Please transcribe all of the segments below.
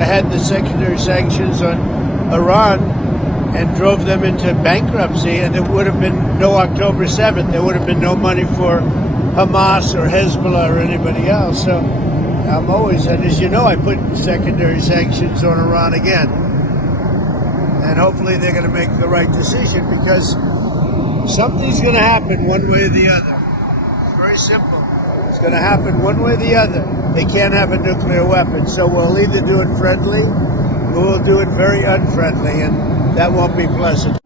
Had the secondary sanctions on Iran and drove them into bankruptcy, and there would have been no October 7th. There would have been no money for Hamas or Hezbollah or anybody else. So I'm always, and as you know, I put secondary sanctions on Iran again. And hopefully they're going to make the right decision, because something's going to happen one way or the other. It's very simple. It's going to happen one way or the other. They can't have a nuclear weapon. So we'll either do it friendly or we'll do it very unfriendly, and that won't be pleasant.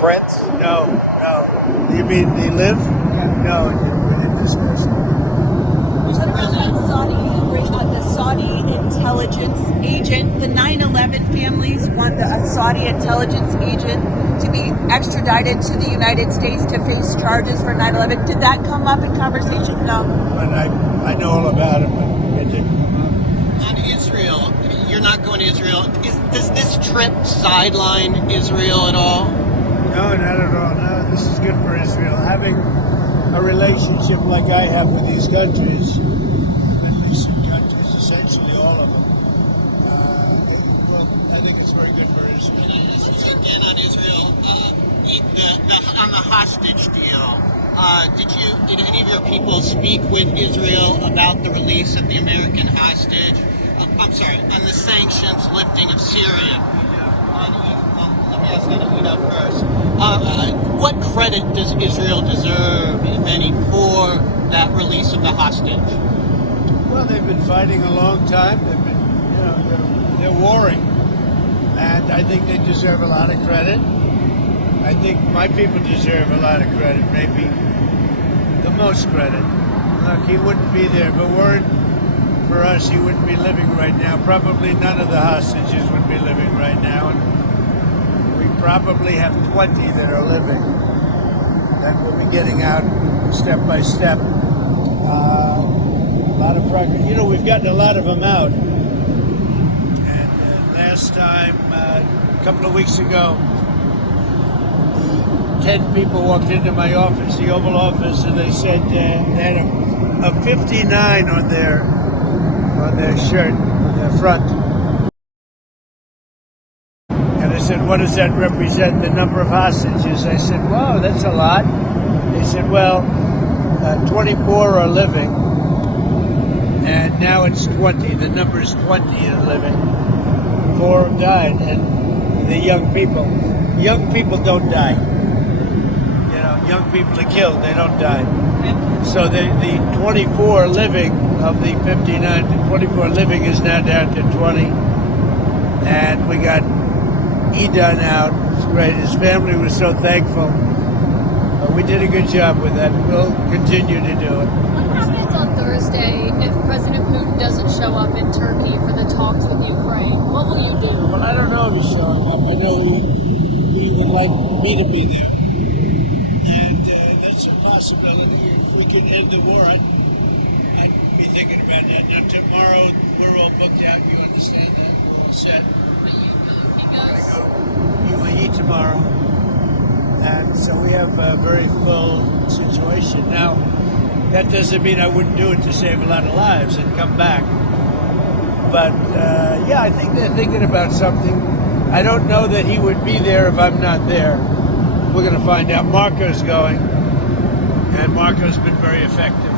Prince? No. You mean the live? No, we didn't discuss it. What about the Saudi intelligence agent? The 9/11 families want a Saudi intelligence agent to be extradited to the United States to face charges for 9/11. Did that come up in conversation? No. But I know all about it, but it didn't come up. On Israel, you're not going to Israel. Does this trip sideline Israel at all? No, not at all. No, this is good for Israel. Having a relationship like I have with these countries, Middle Eastern countries, essentially all of them, well, I think it's very good for Israel. Again on Israel, on the hostage deal, did any of your people speak with Israel about the release of the American hostage? I'm sorry, on the sanctions lifting of Syria. Let me ask you first. What credit does Israel deserve, if any, for that release of the hostage? Well, they've been fighting a long time. They've been, they're warring, and I think they deserve a lot of credit. I think my people deserve a lot of credit, maybe the most credit. Look, he wouldn't be there, but weren't for us, he wouldn't be living right now. Probably none of the hostages would be living right now, and we probably have 20 that are living that will be getting out step by step. A lot of progress. We've gotten a lot of them out. And last time, a couple of weeks ago, 10 people walked into my office, the Oval Office, and they said they had a 59 on their shirt, on their front. And I said, what does that represent, the number of hostages? I said, wow, that's a lot. They said, well, 24 are living, and now it's 20. The number is 20 are living. 4 have died, and the young people. Young people don't die. Young people are killed, they don't die. So the 24 living of the 59, the 24 living is now down to 20. And we got Edan out. It's great. His family was so thankful. We did a good job with that. We'll continue to do it. What happens on Thursday if President Putin doesn't show up in Turkey for the talks with Ukraine? What will you do? Well, I don't know if he's showing up. I know he would like me to be there. And that's a possibility. If we could end the war, I'd be thinking about that. Now, tomorrow, we're all booked out. You understand that? We're all set. But you he I goes. go UAE tomorrow. And so we have a very full situation. Now, that doesn't mean I wouldn't do it to save a lot of lives and come back. But, I think they're thinking about something. I don't know that he would be there if I'm not there. We're going to find out. Marco's going, and Marco's been very effective.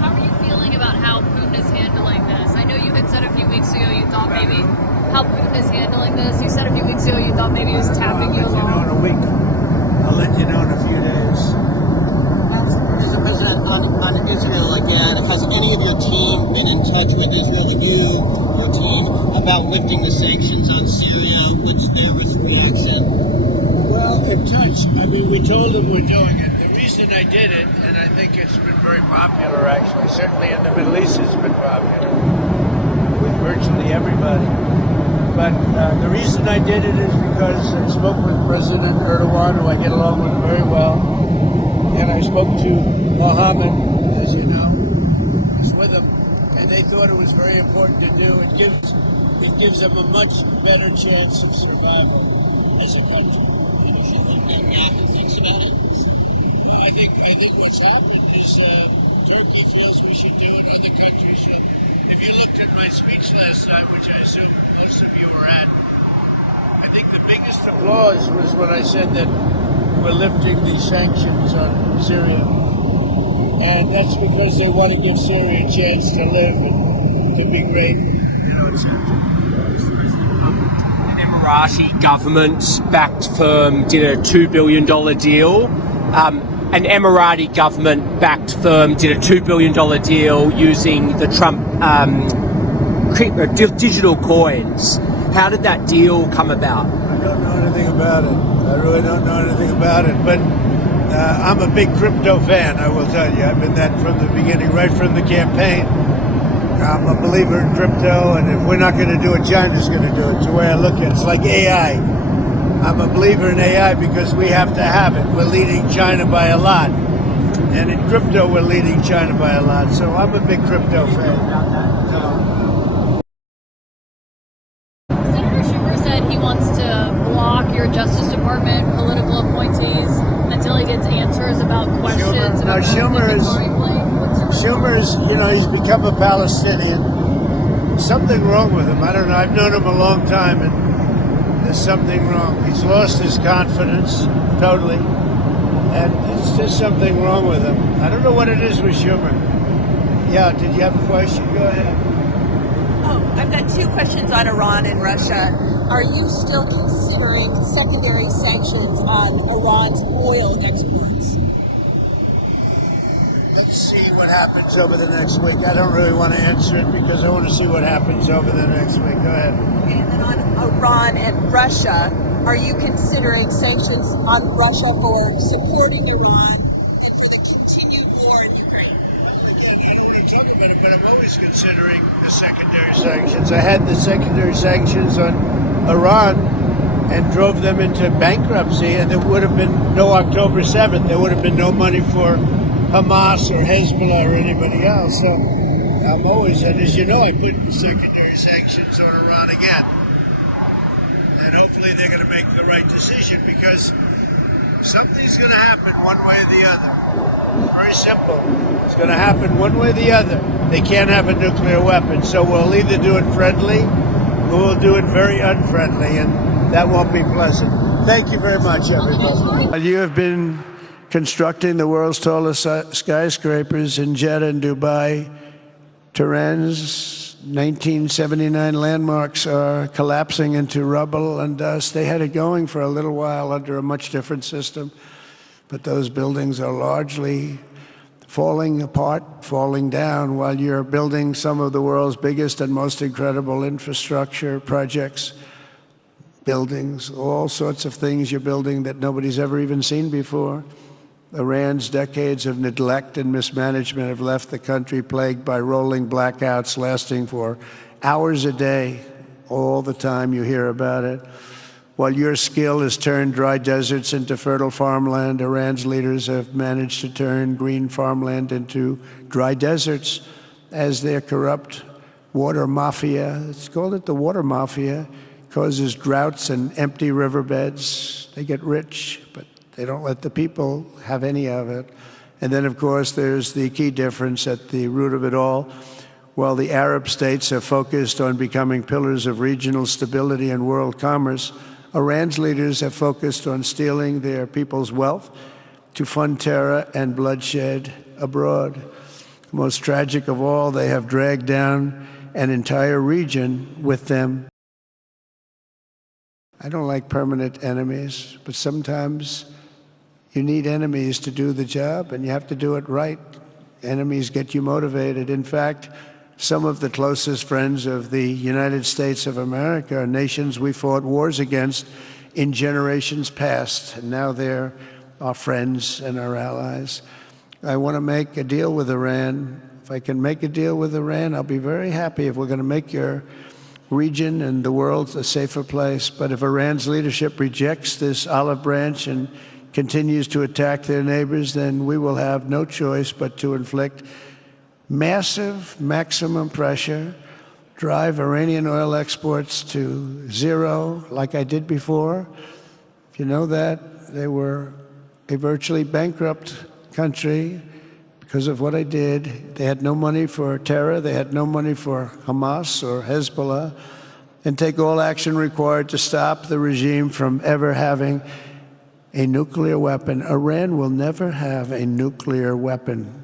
How are you feeling about how Putin is handling this? I know you had said a few weeks ago you thought maybe how Putin is handling this. You said a few weeks ago you thought maybe he was tapping you I'll let you know along. in a week. I'll let you know in a few days. Mr. President, on Israel again, has any of your team been in touch with Israel, your team, about lifting the sanctions on Syria? What's their reaction? Well, in touch. I mean, we told them we're doing it. The reason I did it, and I think it's been very popular, actually, certainly in the Middle East it's been popular with virtually everybody. But the reason I did it is because I spoke with President Erdogan, who I get along with very well, and I spoke to Mohammed, as you know, I was with him, and they thought it was very important to do. It gives them a much better chance of survival as a country. Thinks about it? I think what's happened is Turkey feels we should do it, other countries should. If you looked at my speech last night, which I assume most of you were at, I think the biggest applause was when I said that we're lifting the sanctions on Syria. And that's because they want to give Syria a chance to live and to be great, etc. An Emirati government-backed firm did a $2 billion deal. An Emirati government-backed firm did a $2 billion deal using the Trump digital coins. How did that deal come about? I don't know anything about it. I really don't know anything about it. But I'm a big crypto fan, I will tell you. I've been that from the beginning, right from the campaign. I'm a believer in crypto, and if we're not going to do it, China's going to do it. It's the way I look at it. It's like AI. I'm a believer in AI because we have to have it. We're leading China by a lot. And in crypto, we're leading China by a lot. So I'm a big crypto fan. Senator Schumer said he wants to block your Justice Department political appointees until he gets answers about questions. Schumer's, he's become a Palestinian. Something wrong with him. I don't know. I've known him a long time, and there's something wrong. He's lost his confidence totally, and it's just something wrong with him. I don't know what it is with Schumer. Yeah, did you have a question? Go ahead. Oh, I've got two questions on Iran and Russia. Are you still considering secondary sanctions on Iran's oil exports? Let's see what happens over the next week. I don't really want to answer it because I want to see what happens over the next week. Go ahead. Okay, and then on Iran and Russia, are you considering sanctions on Russia for supporting Iran and for the continued war in Ukraine? Again, I don't want to talk about it, but I'm always considering the secondary sanctions. I had the secondary sanctions on Iran and drove them into bankruptcy, and there would have been no October 7th. There would have been no money for Hamas or Hezbollah or anybody else. So I'm always, and as you know, I put secondary sanctions on Iran again. And hopefully they're going to make the right decision because something's going to happen one way or the other. It's very simple. It's going to happen one way or the other. They can't have a nuclear weapon. So we'll either do it friendly or we'll do it very unfriendly, and that won't be pleasant. Thank you very much, everybody. You have been constructing the world's tallest skyscrapers in Jeddah and Dubai. Tehran's 1979 landmarks are collapsing into rubble and dust. They had it going for a little while under a much different system, but those buildings are largely falling apart, falling down, while you're building some of the world's biggest and most incredible infrastructure projects, buildings, all sorts of things you're building that nobody's ever even seen before. Iran's decades of neglect and mismanagement have left the country plagued by rolling blackouts lasting for hours a day. All the time you hear about it. While your skill has turned dry deserts into fertile farmland, Iran's leaders have managed to turn green farmland into dry deserts as their corrupt water mafia, it's called it the water mafia, causes droughts and empty riverbeds. They get rich, but they don't let the people have any of it. And then, of course, there's the key difference at the root of it all. While the Arab states have focused on becoming pillars of regional stability and world commerce, Iran's leaders have focused on stealing their people's wealth to fund terror and bloodshed abroad. Most tragic of all, they have dragged down an entire region with them. I don't like permanent enemies, but sometimes you need enemies to do the job, and you have to do it right. Enemies get you motivated. In fact, some of the closest friends of the United States of America are nations we fought wars against in generations past, and now they're our friends and our allies. I want to make a deal with Iran. If I can make a deal with Iran, I'll be very happy if we're going to make your region and the world a safer place. But if Iran's leadership rejects this olive branch and continues to attack their neighbors, then we will have no choice but to inflict massive, maximum pressure, drive Iranian oil exports to zero, like I did before. If you know that, they were a virtually bankrupt country because of what I did. They had no money for terror. They had no money for Hamas or Hezbollah, and take all action required to stop the regime from ever having a nuclear weapon. Iran will never have a nuclear weapon.